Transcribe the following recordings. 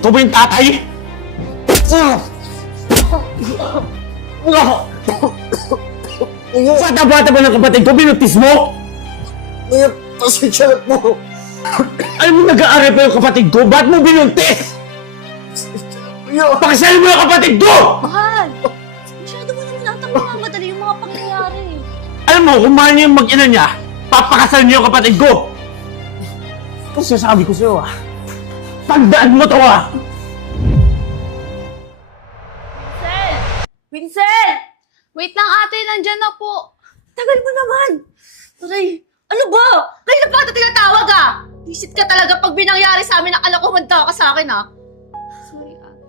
Ito ba yung tatay? Bata-bata ba ng kapatid ko? Binuntis mo? Kuya, pasensya na po. Alam mo, nag-aaral pa yung kapatid ko? Ba't mo binuntis? Kuya, Pakisali mo yung kapatid ko! Mahal! Masyado mo naman atang mamamadali yung mga pangyayari. Alam mo, kung mahal niyo yung mag-ina niya, papakasalan niyo yung kapatid ko! Kung sinasabi ko sa'yo, tandaan mo to, Vincent! Wait lang ate, nandyan na po. Tagal mo naman. Aray, ano ba? Kaya na pa ata tinatawag Visit ka talaga pag binangyari sa amin ng anak ko, manda ka sa akin Sorry ate.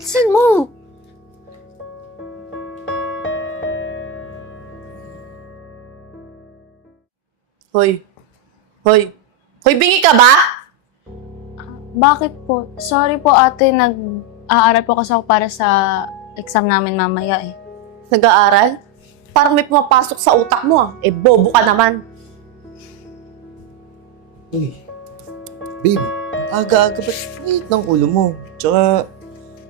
Saan mo? Hoy. Hoy. Hoy, bingi ka ba? Bakit po? Sorry po ate, nag-aaral po kasi ako para sa exam namin mamaya eh. Nag-aaral? Parang may pumapasok sa utak mo Eh, bobo ka naman. Uy, babe, aga-aga ba't init ng ulo mo? Tsaka,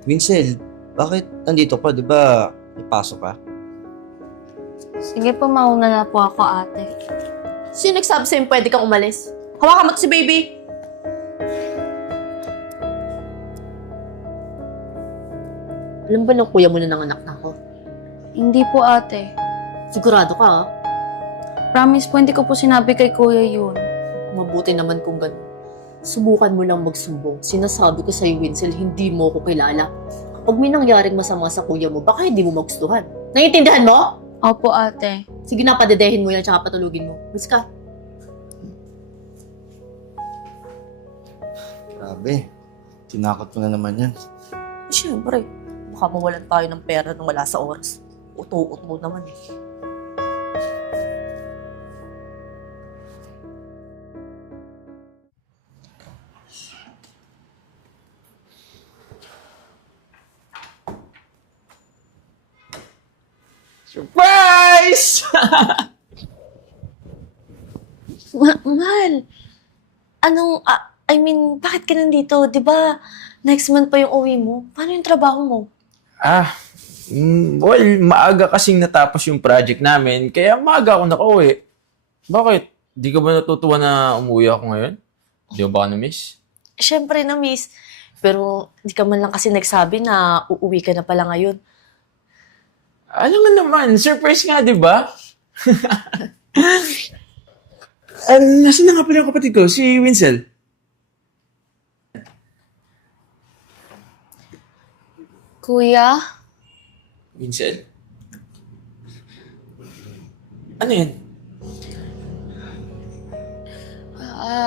Winsel, bakit nandito pa? Di ba may pasok ka? Sige po, mauna na po ako ate. Sino nagsabi sa'yo pwede kang umalis? Hawakan mo to si baby. Alam ba ng kuya mo na ng anak na ako? Hindi po ate. Sigurado ka Promise po, hindi ko po sinabi kay kuya yun. Mabuti naman kung ganun. Subukan mo lang magsumbong. Sinasabi ko sa'yo, Winsel, hindi mo ako kilala. Kapag may nangyaring masama sa kuya mo, baka hindi mo magustuhan. Naiintindihan mo? Opo ate. Sige na, padedehin mo yan tsaka patulugin mo. Mas ka. Grabe, tinakot mo na naman yan. Siyempre, baka mawalan tayo ng pera nang wala sa oras. Uto-ut mo naman Surprise! Mahal, bakit ka nandito? Di ba, next month pa yung uwi mo? Paano yung trabaho mo? Well, maaga kasing natapos yung project namin, kaya maaga ako nakauwi. Bakit? Di ka ba natutuwa na umuwi ako ngayon? Di mo ba ka na-miss? Siyempre na-miss. Pero di ka man lang kasi nagsabi na uuwi ka na pala ngayon. Ano nga naman, surprise nga, di ba? Nasaan na nga pala yung kapatid ko? Si Winsel? Kuya? Winsel? Ano yan?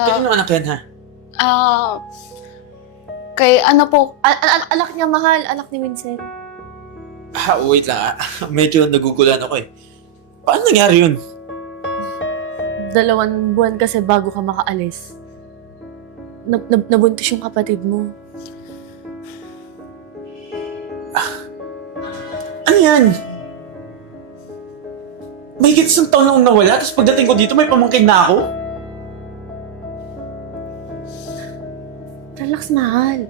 Kanino anak yan, ha? Kay ano po, anak niya mahal, anak ni Vincent. Wait lang, medyo nagugulan ako eh. Paano nangyari yun? 2 buwan kasi bago ka makaalis. Nabuntis yung kapatid mo. Ano yan? Mahigit 1 taon na akong nawala, tapos pagdating ko dito may pamangkin na ako? Relax, mahal.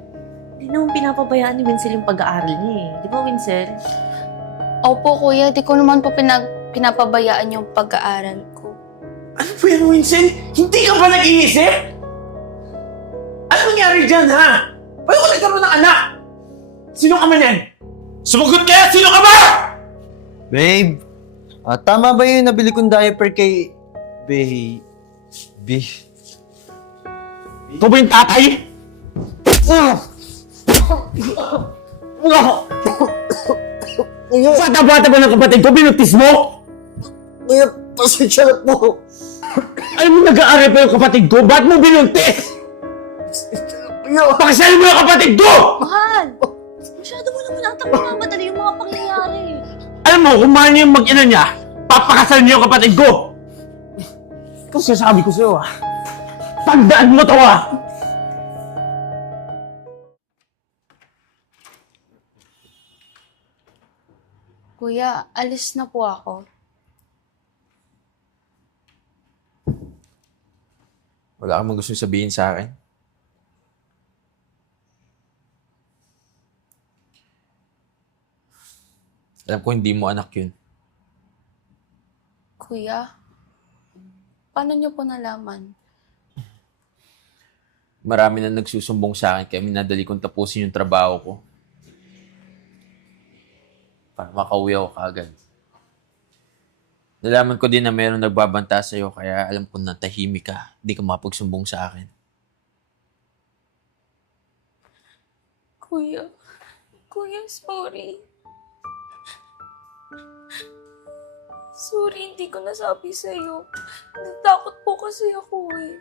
Hindi naman pinapabayaan ni Winsel yung pag-aaral niya Di ba, Winsel? Opo kuya, di ko naman po pinapabayaan yung pag-aaral ko. Ano po yan, Winsel? Hindi ka ba nag-iisip? Ano nangyari dyan, ha? Paano ko nagkaroon ng anak? Sino ka man yan? Sumagot ka! Sino ka ba? Babe, tama ba yung nabili kong diaper kay... Ito ba yung tatay? Bata-bata ba ng kapatid ko? Binuntis mo? Kuya, pasensya na po. Alam mo, nag-aaral pa yung kapatid ko? Ba't mo binuntis? Kuya, Pakisali mo yung kapatid ko! Mahal! Masyado mo naman atang mamamadali yung mga pangyayari. Alam mo, kung mahal niyo yung mag-ina niya, papakasalan niyo yung kapatid ko! Kung sinasabi ko sa'yo, tandaan mo to, Kuya, alis na po ako. Wala kang gusto sabihin sa akin? Alam ko hindi mo anak yun. Kuya, paano niyo po nalaman? Marami na nagsusumbong sa akin kaya minadali kong tapusin yung trabaho ko. Para makauwi ako kaagad. Nalaman ko din na mayroong nagbabanta sa'yo kaya alam ko na tahimik ka. Hindi ka makapagsumbong sa akin. Kuya, sorry. Sorry, hindi ko nasabi sa'yo. Natatakot po kasi ako eh.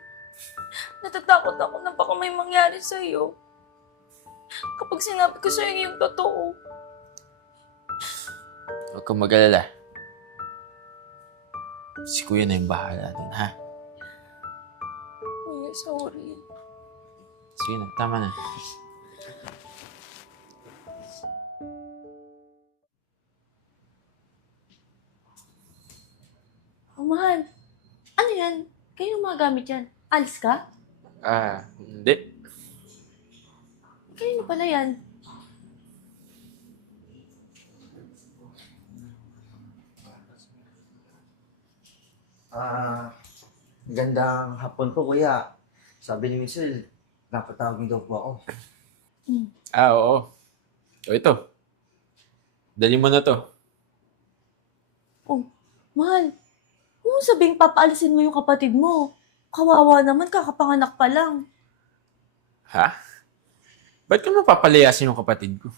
Natatakot ako na baka may mangyari sa'yo. Kapag sinabi ko sa'yo yung totoo. Huwag kang mag-alala. Si Kuya na yung bahala dun, ha? Kuya, sorry. Sige na, tama na. Oh, mahal. Ano yan? Kayo mga gamit yan. Alis ka? Hindi. Kayo pala yan. Gandang hapon po, kuya. Sabi ni Winsel, napatawag niyo daw po ako. Oo. O ito. Dali mo na to. Oh, mahal. Kung sabing papaalisin mo yung kapatid mo, kawawa naman, kakapanganak pa lang. Ha? Ba't ka mapapalayasin yung kapatid ko?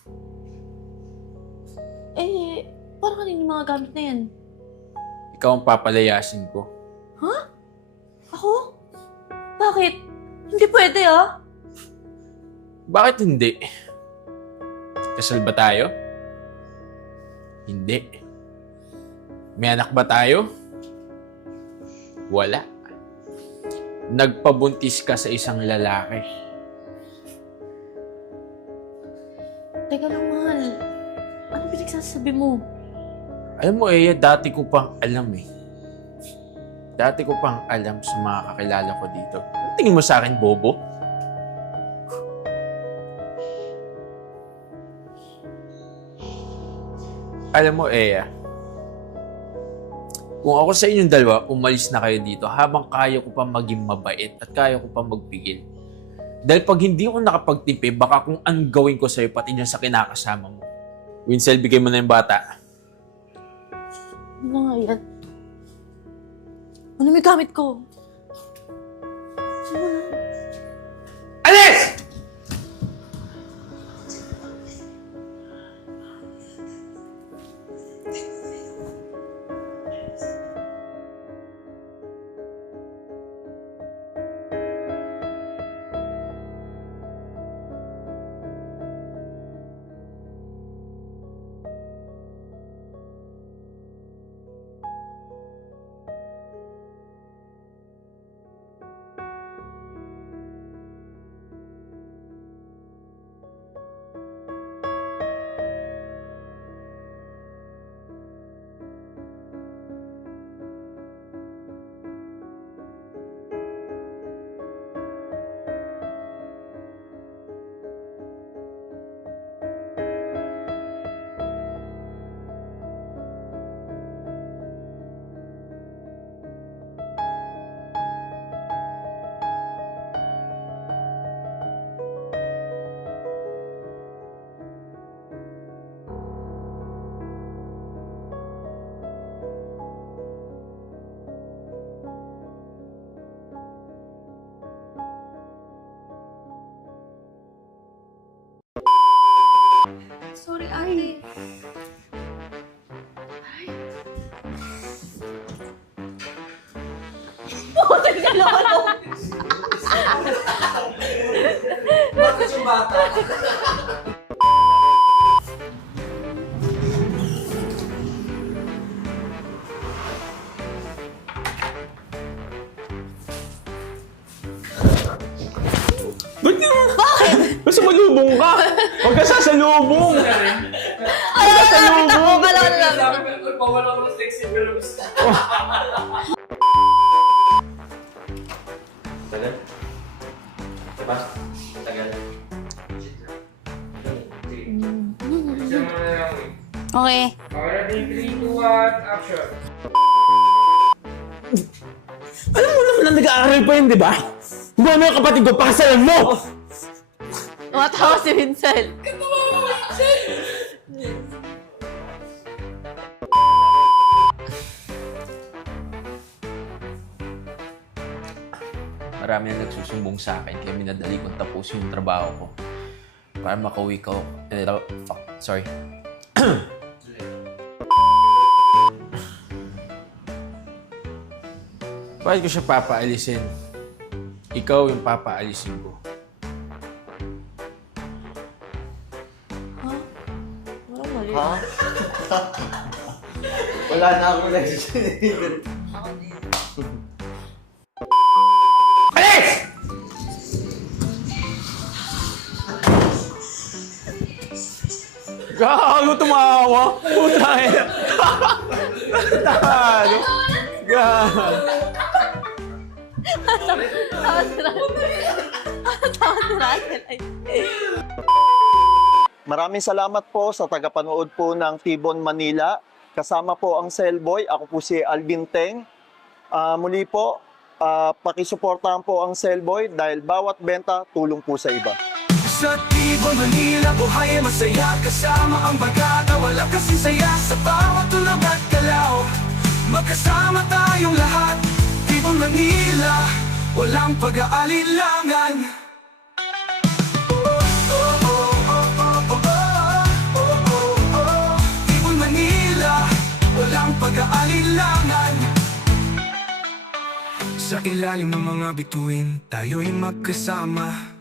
Eh, parang kanino yung mga gamit na yan? Ikaw ang papalayasin ko. Ako? Bakit? Hindi pwede ah. Bakit hindi? Kasal ba tayo? Hindi. May anak ba tayo? Wala. Nagpabuntis ka sa isang lalaki. Teka lang, mahal. Ano pinagsasabi mo? Alam mo, dati ko pang alam eh. Dati ko pang alam sa mga kakilala ko dito. Ano tingin mo sa akin, bobo? Alam mo, kung ako sa inyong dalawa, umalis na kayo dito habang kaya ko pa maging mabait at kaya ko pa magpigil. Dahil pag hindi ako nakapagtimpi, baka kung anong gawin ko sa'yo, pati dyan sa kinakasama mo. Winsel, bigay mo na yung bata. Ano nga yan? Ano may gamit ko? Alis! Sorry, ate. Puto ka lolo! Bakit yung bata? Bakit? Basta malubong ka! Huwag ka sasalubong! Ako, kala ko na lang. Pawala ko ng sexy girls. Tagal. Okay. Ready, 3, 2, 1, action. Alam mo naman na nag-aaral pa yun, di ba? Kung ano yung kapatid ko, pakasalan mo! Tumatawa si Winsel. Marami na nagsusumbong sa akin kaya minadali kong tapusin yung trabaho ko para makauwi ko. Fuck, sorry. Bakit ko siya papaalisin? Ikaw yung papaalisin ko. Ha? Wala na ako nagsisinigil. Alis! Gago tumawa! Puta ina! Talo! Gago! Maraming salamat po sa tagapanood po ng Tibon Manila. Kasama po ang Cellboy. Ako po si Alvin Teng. Muli po, pakisuportahan po ang Cellboy dahil bawat benta tulong po sa iba. Sa Tibon Manila, buhay ay masaya. Kasama ang bagata, wala kasi saya. Sa bawat tulog at galaw, magkasama tayong lahat. Tibon Manila, walang pag-aalilangan. Tibon Manila, walang pag-aalilangan. Sa ilalim ng mga bituin, tayo'y magkasama.